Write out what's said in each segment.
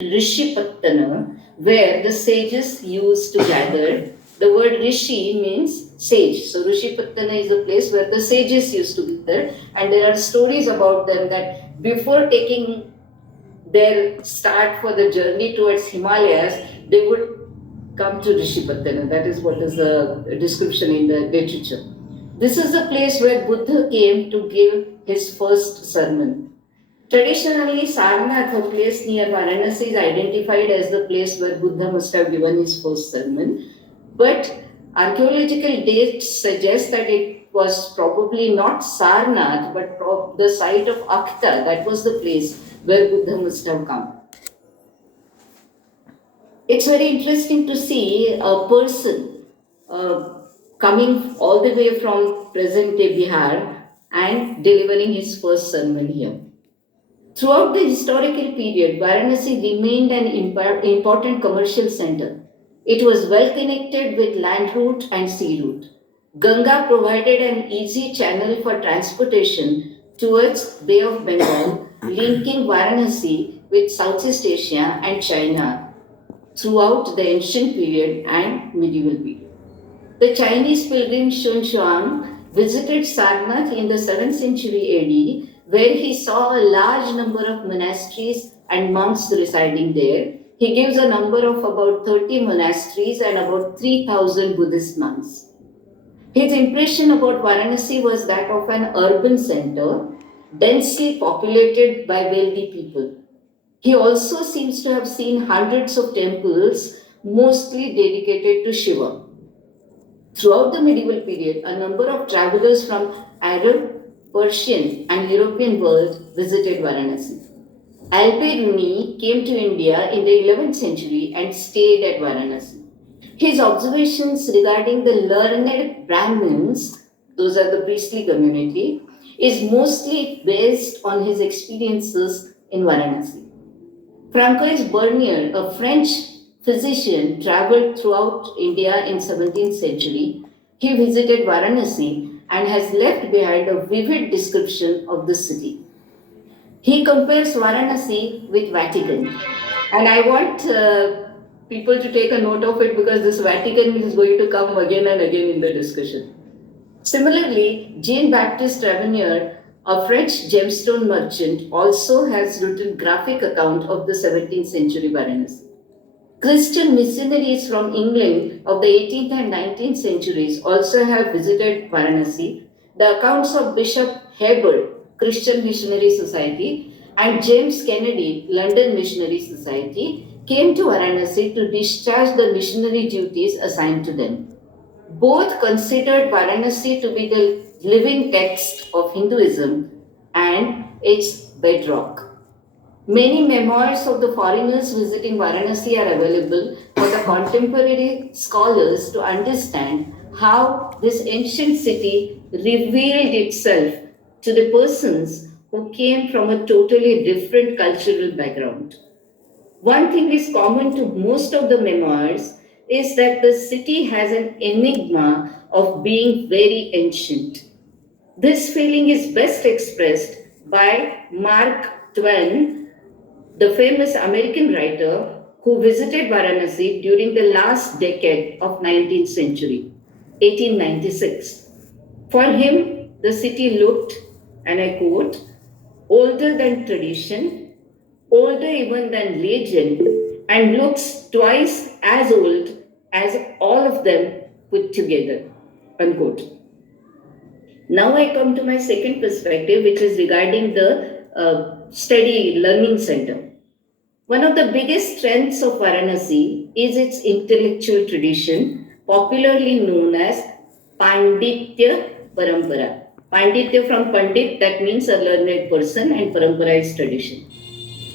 Rishipattana, where the sages used to gather. The word Rishi means sage. So Rishipattana is a place where the sages used to gather, and there are stories about them that before taking their start for the journey towards Himalayas, they would come to Rishipattana. That is what is the description in the literature. This is the place where Buddha came to give his first sermon. Traditionally, Sarnath, a place near Varanasi, is identified as the place where Buddha must have given his first sermon. But archaeological dates suggest that it was probably not Sarnath, but the site of Akta. That was the place where Buddha must have come. It's very interesting to see a person coming all the way from present day Bihar and delivering his first sermon here. Throughout the historical period, Varanasi remained an important commercial center. It was well connected with land route and sea route. Ganga provided an easy channel for transportation towards Bay of Bengal, linking Varanasi with Southeast Asia and China throughout the ancient period and medieval period. The Chinese pilgrim Xuanzang visited Sarnath in the 7th century AD, where he saw a large number of monasteries and monks residing there. He gives a number of about 30 monasteries and about 3,000 Buddhist monks. His impression about Varanasi was that of an urban center, densely populated by wealthy people. He also seems to have seen hundreds of temples, mostly dedicated to Shiva. Throughout the medieval period, a number of travelers from Arab, Persian, and European world visited Varanasi. Al-Biruni came to India in the 11th century and stayed at Varanasi. His observations regarding the learned Brahmins, those are the priestly community, is mostly based on his experiences in Varanasi. Francois Bernier, a French physician, traveled throughout India in 17th century. He visited Varanasi and has left behind a vivid description of the city. He compares Varanasi with Vatican, and I want people to take a note of it because this Vatican is going to come again and again in the discussion. Similarly, Jean-Baptiste Tavernier, a French gemstone merchant, also has written graphic account of the 17th century Varanasi. Christian missionaries from England of the 18th and 19th centuries also have visited Varanasi. The accounts of Bishop Heber, Christian Missionary Society, and James Kennedy, London Missionary Society, came to Varanasi to discharge the missionary duties assigned to them. Both considered Varanasi to be the living text of Hinduism and its bedrock. Many memoirs of the foreigners visiting Varanasi are available for the contemporary scholars to understand how this ancient city revealed itself to the persons who came from a totally different cultural background. One thing is common to most of the memoirs is that the city has an enigma of being very ancient. This feeling is best expressed by Mark Twain, the famous American writer who visited Varanasi during the last decade of 19th century, 1896. For him, the city looked, and I quote, older than tradition, older even than legend, and looks twice as old as all of them put together. Unquote. Now I come to my second perspective, which is regarding the study learning center. One of the biggest strengths of Varanasi is its intellectual tradition, popularly known as Panditya Parampara. Panditya from Pandit, that means a learned person, and Parampara is tradition.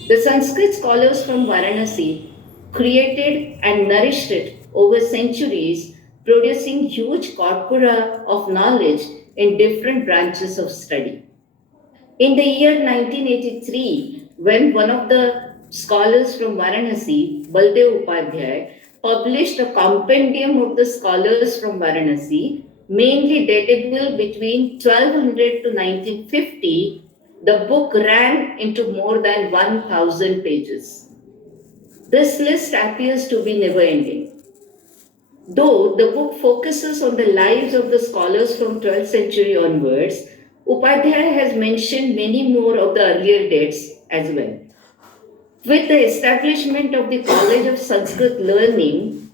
The Sanskrit scholars from Varanasi created and nourished it over centuries, producing huge corpora of knowledge in different branches of study. In the year 1983, when one of the scholars from Varanasi, Baldev Upadhyay, published a compendium of the scholars from Varanasi, mainly datable between 1200 to 1950, the book ran into more than 1,000 pages. This list appears to be never ending. Though the book focuses on the lives of the scholars from 12th century onwards, Upadhyay has mentioned many more of the earlier dates as well. With the establishment of the College of Sanskrit Learning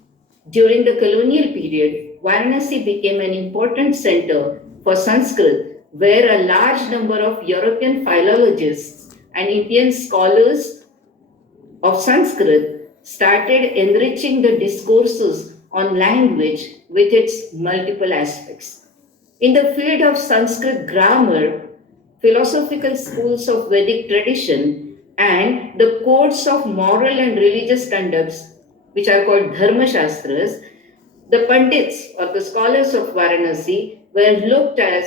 during the colonial period, Varanasi became an important center for Sanskrit, where a large number of European philologists and Indian scholars of Sanskrit started enriching the discourses on language with its multiple aspects. In the field of Sanskrit grammar, philosophical schools of Vedic tradition, and the codes of moral and religious conducts, which are called Dharma Shastras, the Pandits or the scholars of Varanasi were looked at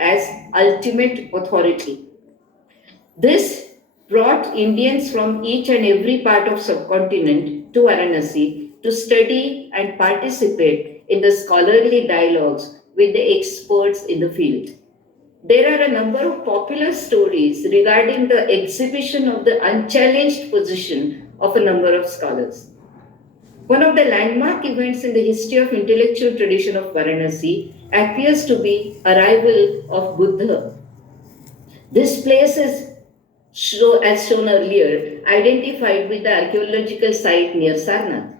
as ultimate authority. This brought Indians from each and every part of subcontinent to Varanasi to study and participate in the scholarly dialogues with the experts in the field. There are a number of popular stories regarding the exhibition of the unchallenged position of a number of scholars. One of the landmark events in the history of intellectual tradition of Varanasi appears to be arrival of Buddha. This place is, as shown earlier, identified with the archaeological site near Sarnath.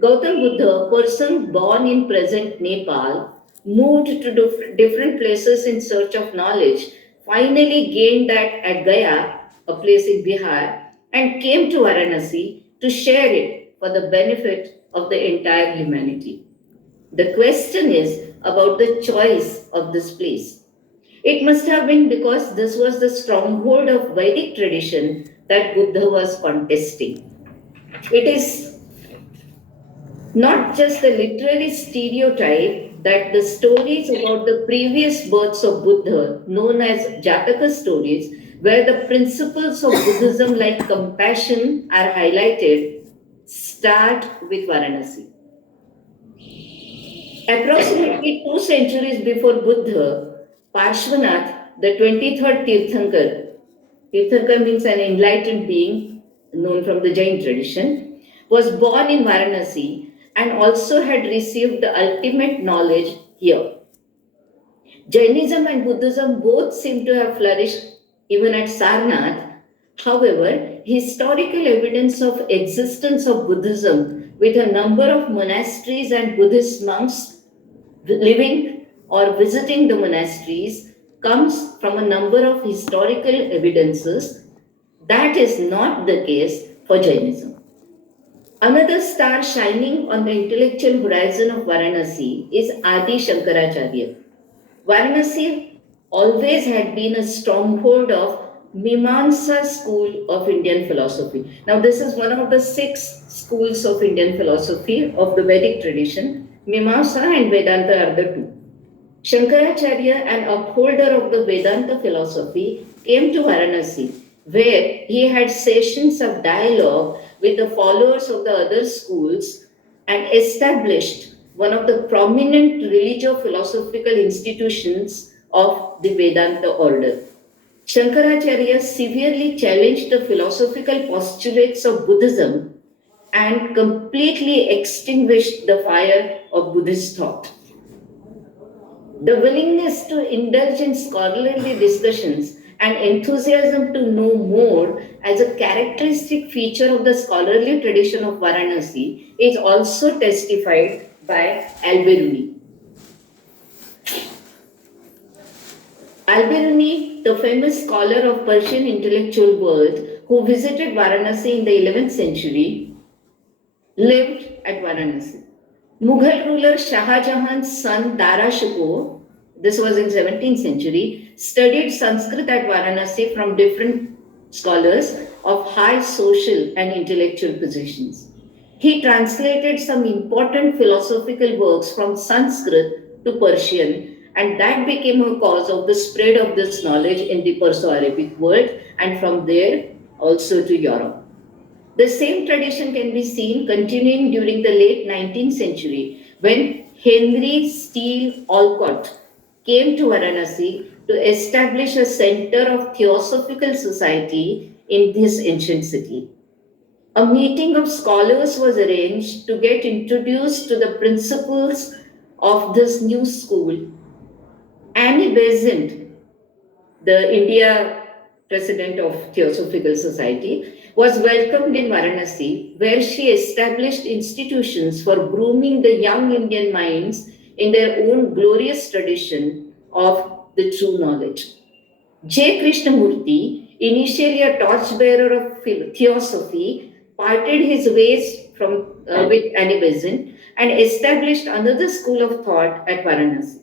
Gautam Buddha, a person born in present Nepal, moved to different places in search of knowledge, finally gained that at Gaya, a place in Bihar, and came to Varanasi to share it for the benefit of the entire humanity. The question is about the choice of this place. It must have been because this was the stronghold of Vedic tradition that Buddha was contesting. It is not just a literary stereotype that the stories about the previous births of Buddha, known as Jataka stories, where the principles of Buddhism like compassion are highlighted, start with Varanasi. Approximately 2 centuries before Buddha, Parshvanath, the 23rd Tirthankar, Tirthankar means an enlightened being known from the Jain tradition, was born in Varanasi and also had received the ultimate knowledge here. Jainism and Buddhism both seem to have flourished even at Sarnath. However, historical evidence of existence of Buddhism with a number of monasteries and Buddhist monks living or visiting the monasteries comes from a number of historical evidences. That is not the case for Jainism. Another star shining on the intellectual horizon of Varanasi is Adi Shankaracharya. Varanasi always had been a stronghold of Mimamsa school of Indian philosophy. Now, this is one of the 6 schools of Indian philosophy of the Vedic tradition. Mimamsa and Vedanta are the two. Shankaracharya, an upholder of the Vedanta philosophy, came to Varanasi, where he had sessions of dialogue with the followers of the other schools and established one of the prominent religio-philosophical institutions of the Vedanta order. Shankaracharya severely challenged the philosophical postulates of Buddhism and completely extinguished the fire of Buddhist thought. The willingness to indulge in scholarly discussions and enthusiasm to know more as a characteristic feature of the scholarly tradition of Varanasi is also testified by Al-Biruni. Al-Biruni, the famous scholar of Persian intellectual world who visited Varanasi in the 11th century, lived at Varanasi. Mughal ruler Shah Jahan's son Dara Shikoh, this was in 17th century, studied Sanskrit at Varanasi from different scholars of high social and intellectual positions. He translated some important philosophical works from Sanskrit to Persian, and that became a cause of the spread of this knowledge in the Perso-Arabic world and from there also to Europe. The same tradition can be seen continuing during the late 19th century when Henry Steele Olcott came to Varanasi to establish a center of theosophical society in this ancient city. A meeting of scholars was arranged to get introduced to the principals of this new school. Annie Besant, the India president of Theosophical Society, was welcomed in Varanasi, where she established institutions for grooming the young Indian minds in their own glorious tradition of the true knowledge. J. Krishnamurti, initially a torchbearer of theosophy, parted his ways with Annie Besant and established another school of thought at Varanasi.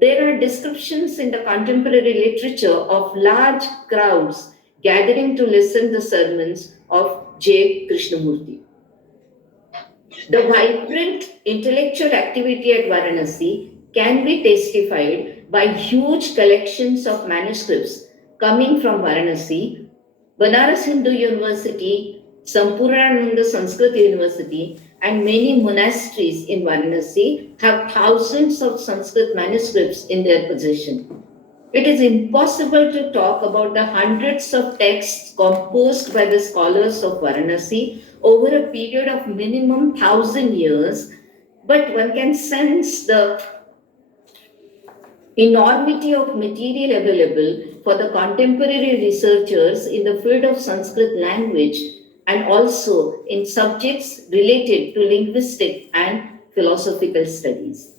There are descriptions in the contemporary literature of large crowds gathering to listen to the sermons of J. Krishnamurti. The vibrant intellectual activity at Varanasi can be testified by huge collections of manuscripts coming from Varanasi, Banaras Hindu University, Sampurnananda Sanskrit University, and many monasteries in Varanasi have thousands of Sanskrit manuscripts in their possession. It is impossible to talk about the hundreds of texts composed by the scholars of Varanasi over a period of minimum 1,000 years, but one can sense the enormity of material available for the contemporary researchers in the field of Sanskrit language and also in subjects related to linguistic and philosophical studies.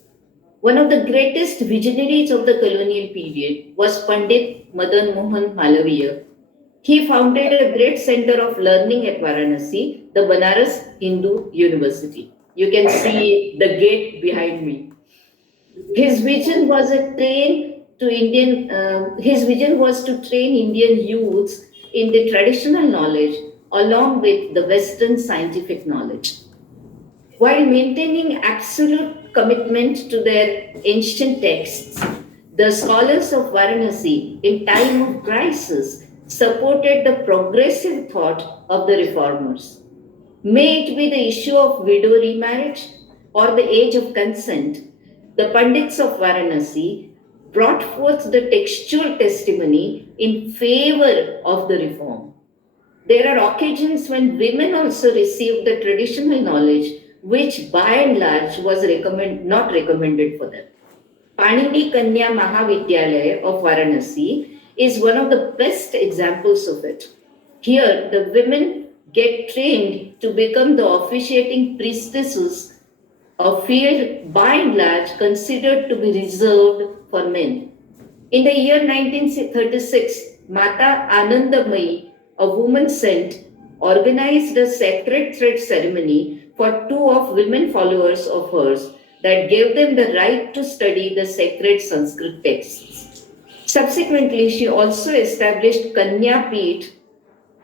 One of the greatest visionaries of the colonial period was Pandit Madan Mohan Malaviya. He founded a great center of learning at Varanasi, the Banaras Hindu University. You can see the gate behind me. His vision was His vision was to train Indian youths in the traditional knowledge along with the Western scientific knowledge. While maintaining absolute commitment to their ancient texts, the scholars of Varanasi, in time of crisis, supported the progressive thought of the reformers. May it be the issue of widow remarriage or the age of consent, the Pandits of Varanasi brought forth the textual testimony in favor of the reform. There are occasions when women also received the traditional knowledge, which by and large was not recommended for them. Panini Kanya Mahavidyalaya of Varanasi is one of the best examples of it. Here, the women get trained to become the officiating priestesses, a field by and large considered to be reserved for men. In the year 1936, Mata Anandamayi, a woman saint, organized a sacred thread ceremony for two of women followers of hers that gave them the right to study the sacred Sanskrit texts. Subsequently, she also established Kanya Peeth,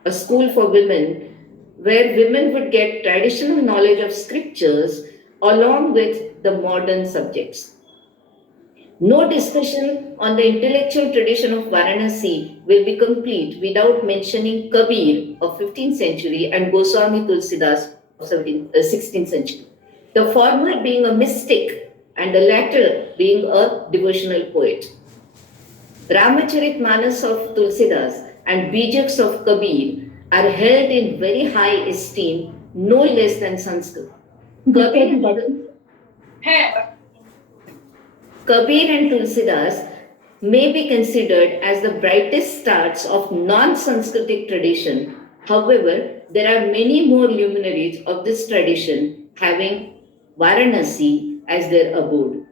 a school for women, where women would get traditional knowledge of scriptures along with the modern subjects. No discussion on the intellectual tradition of Varanasi will be complete without mentioning Kabir of 15th century and Goswami Tulsidas of 16th century. The former being a mystic and the latter being a devotional poet. Ramacharit Manas of Tulsidas and Bijaks of Kabir are held in very high esteem, no less than Sanskrit. Kabir and Tulsidas may be considered as the brightest stars of non-Sanskritic tradition. However, there are many more luminaries of this tradition having Varanasi as their abode.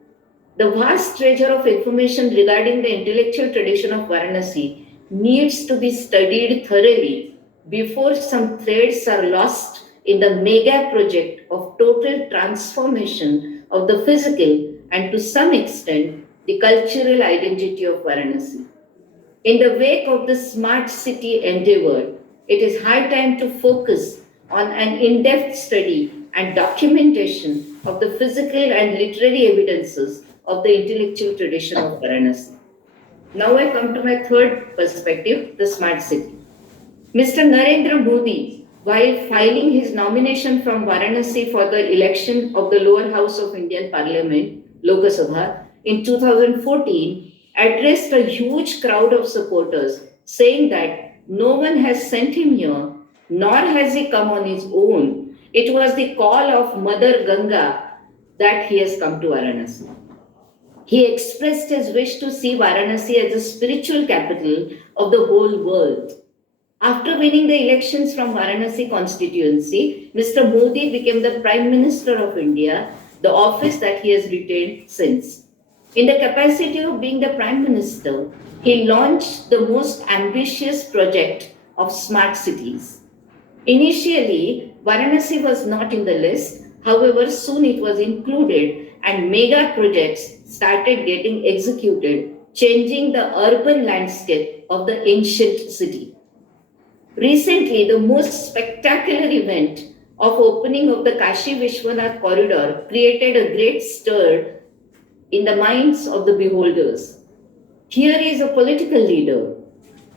The vast treasure of information regarding the intellectual tradition of Varanasi needs to be studied thoroughly before some threads are lost in the mega project of total transformation of the physical and to some extent the cultural identity of Varanasi. In the wake of the smart city endeavor, it is high time to focus on an in-depth study and documentation of the physical and literary evidences of the intellectual tradition of Varanasi. Now I come to my third perspective, the smart city. Mr. Narendra Modi, while filing his nomination from Varanasi for the election of the lower house of Indian Parliament, Lok Sabha, in 2014, addressed a huge crowd of supporters saying that no one has sent him here nor has he come on his own. It was the call of Mother Ganga that he has come to Varanasi. He expressed his wish to see Varanasi as the spiritual capital of the whole world. After winning the elections from Varanasi constituency, Mr. Modi became the Prime Minister of India, the office that he has retained since. In the capacity of being the Prime Minister, he launched the most ambitious project of smart cities. Initially, Varanasi was not in the list, however, soon it was included and mega projects started getting executed, changing the urban landscape of the ancient city. Recently, the most spectacular event of opening of the Kashi Vishwanath corridor created a great stir in the minds of the beholders. Here is a political leader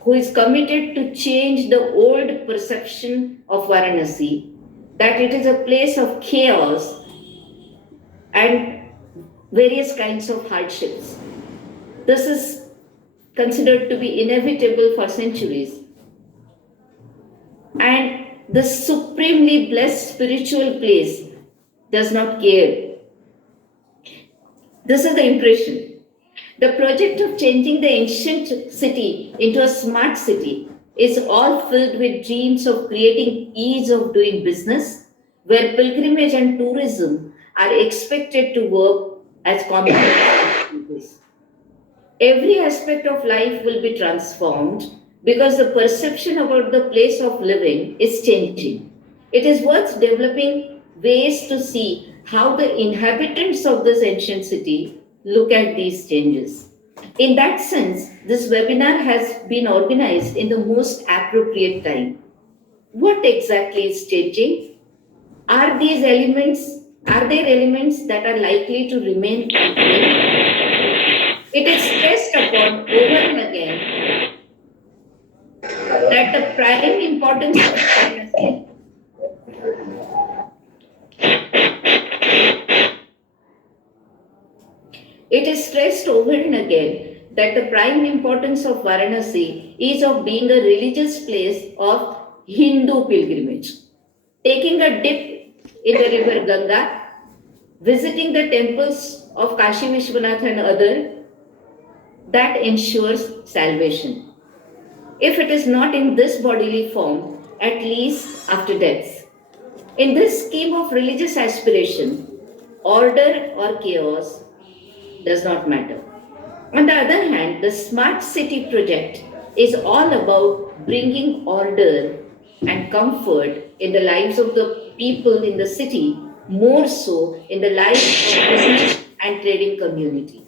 who is committed to change the old perception of Varanasi that it is a place of chaos and various kinds of hardships. This is considered to be inevitable for centuries. And the supremely blessed spiritual place does not care. This is the impression. The project of changing the ancient city into a smart city is all filled with dreams of creating ease of doing business, where pilgrimage and tourism are expected to work as complementary. Every aspect of life will be transformed because the perception about the place of living is changing. It is worth developing ways to see how the inhabitants of this ancient city look at these changes. In that sense, this webinar has been organized in the most appropriate time. What exactly is changing? Are there elements that are likely to remain unchanged? It is stressed upon over and again that the prime importance of Varanasi It is stressed over and again that the prime importance of Varanasi is of being a religious place of Hindu pilgrimage. Taking a dip in the river Ganga, visiting the temples of Kashi Vishwanath and other, that ensures salvation. If it is not in this bodily form, at least after death. In this scheme of religious aspiration, order or chaos does not matter. On the other hand, the Smart City project is all about bringing order and comfort in the lives of the people in the city, more so in the lives of business and trading community.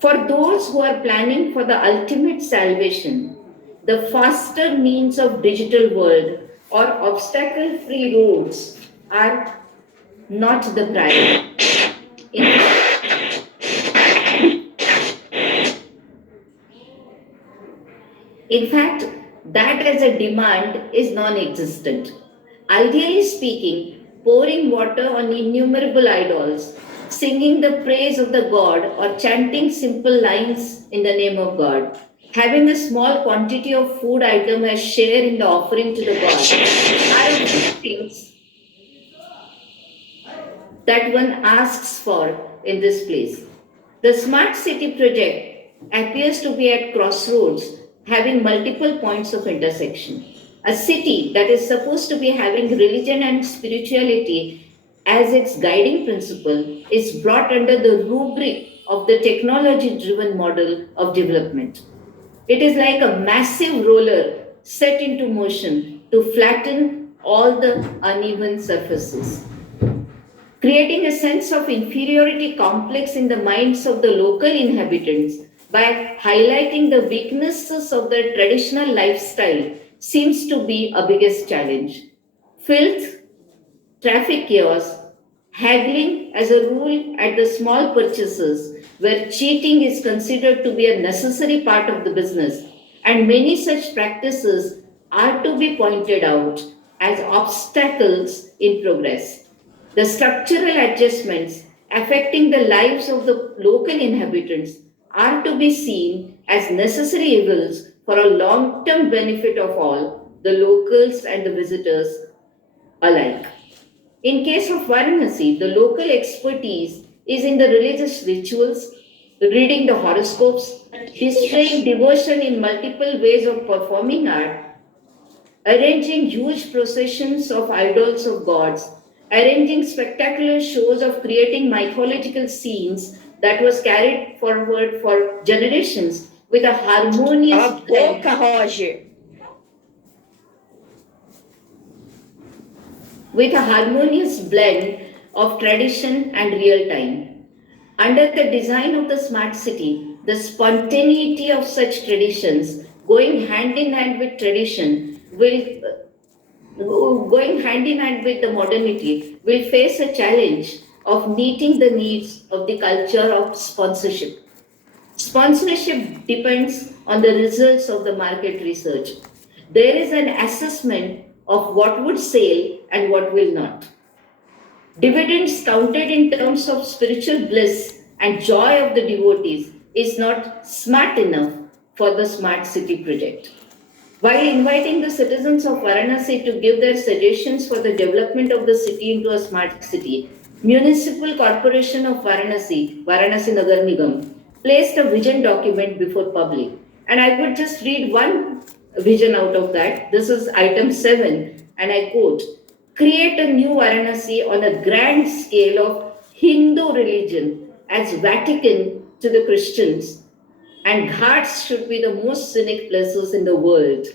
For those who are planning for the ultimate salvation, the faster means of digital world or obstacle-free roads are not the priority. In In fact, that as a demand is non existent. Ideally speaking, pouring water on innumerable idols, singing the praise of the god, or chanting simple lines in the name of God, having a small quantity of food item as share in the offering to the god, are a few things that one asks for in this place. The Smart City project appears to be at crossroads, having multiple points of intersection. A city that is supposed to be having religion and spirituality as its guiding principle is brought under the rubric of the technology driven model of development. It is like a massive roller set into motion to flatten all the uneven surfaces, creating a sense of inferiority complex in the minds of the local inhabitants by highlighting the weaknesses of their traditional lifestyle seems to be a biggest challenge. Filth, traffic chaos, haggling as a rule at the small purchases where cheating is considered to be a necessary part of the business, and many such practices are to be pointed out as obstacles in progress. The structural adjustments affecting the lives of the local inhabitants are to be seen as necessary evils for a long term benefit of all, the locals and the visitors alike. In case of Varanasi, the local expertise is in the religious rituals, reading the horoscopes, displaying devotion in multiple ways of performing art, arranging huge processions of idols of gods, arranging spectacular shows of creating mythological scenes that was carried forward for generations with a harmonious A boca, Roger. with a harmonious blend of tradition and real time. Under the design of the smart city, the spontaneity of such traditions going hand in hand with tradition will going hand in hand with the modernity will face a challenge of meeting the needs of the culture of sponsorship. Sponsorship depends on the results of the market research. There is an assessment of what would sell and what will not. Dividends counted in terms of spiritual bliss and joy of the devotees is not smart enough for the smart city project. While inviting the citizens of Varanasi to give their suggestions for the development of the city into a smart city, Municipal Corporation of Varanasi, Varanasi Nagar Nigam, placed a vision document before public. And I would just read one vision out of that. This is item 7, and I quote: create a new Varanasi on a grand scale of Hindu religion as Vatican to the Christians, and ghats should be the most scenic places in the world.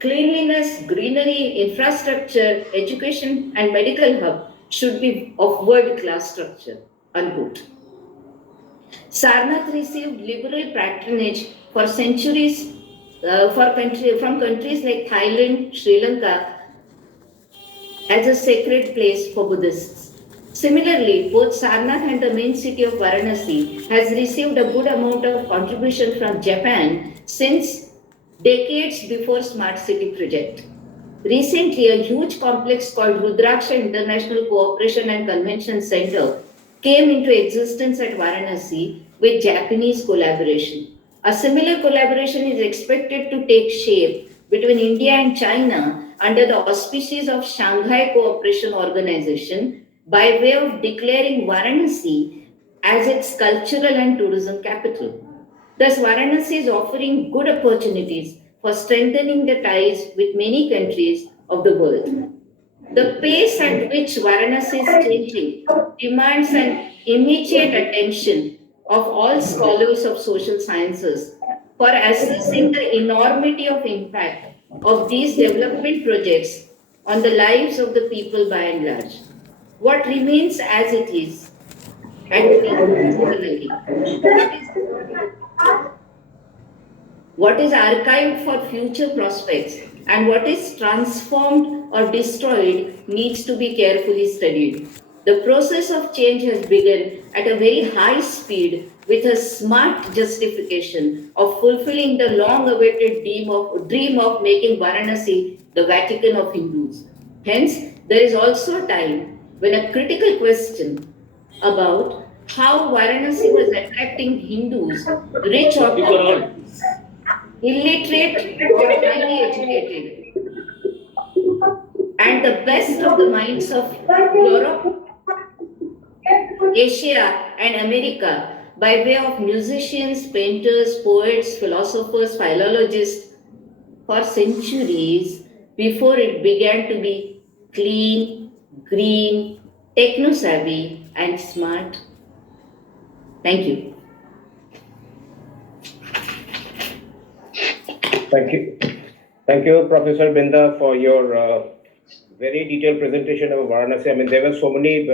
Cleanliness, greenery, infrastructure, education, and medical hub should be of world class structure. Unquote. Sarnath received liberal patronage for centuries from countries like Thailand, Sri Lanka, as a sacred place for Buddhists. Similarly, both Sarnath and the main city of Varanasi has received a good amount of contribution from Japan since decades before Smart City project. Recently, a huge complex called Rudraksha International Cooperation and Convention Center came into existence at Varanasi with Japanese collaboration. A similar collaboration is expected to take shape between India and China under the auspices of Shanghai Cooperation Organization by way of declaring Varanasi as its cultural and tourism capital. Thus, Varanasi is offering good opportunities for strengthening the ties with many countries of the world. The pace at which Varanasi is changing demands an immediate attention of all scholars of social sciences for assessing the enormity of impact of these development projects on the lives of the people by and large. What remains as it is, at least internally, what is what is archived for future prospects and what is transformed or destroyed needs to be carefully studied. The process of change has begun at a very high speed with a smart justification of fulfilling the long awaited dream of making Varanasi the Vatican of Hindus. Hence, there is also a time when a critical question about how Varanasi was attracting Hindus, rich or poor, illiterate or highly educated, and the best of the minds of Europe, Asia, and America by way of musicians, painters, poets, philosophers, philologists for centuries before it began to be clean, green, techno savvy, and smart. Thank you. Thank you. Thank you, Professor Binda, for your very detailed presentation of Varanasi. I mean, there were so many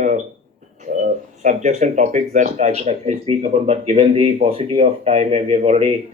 subjects and topics that I could actually speak about, but given the paucity of time, and we have already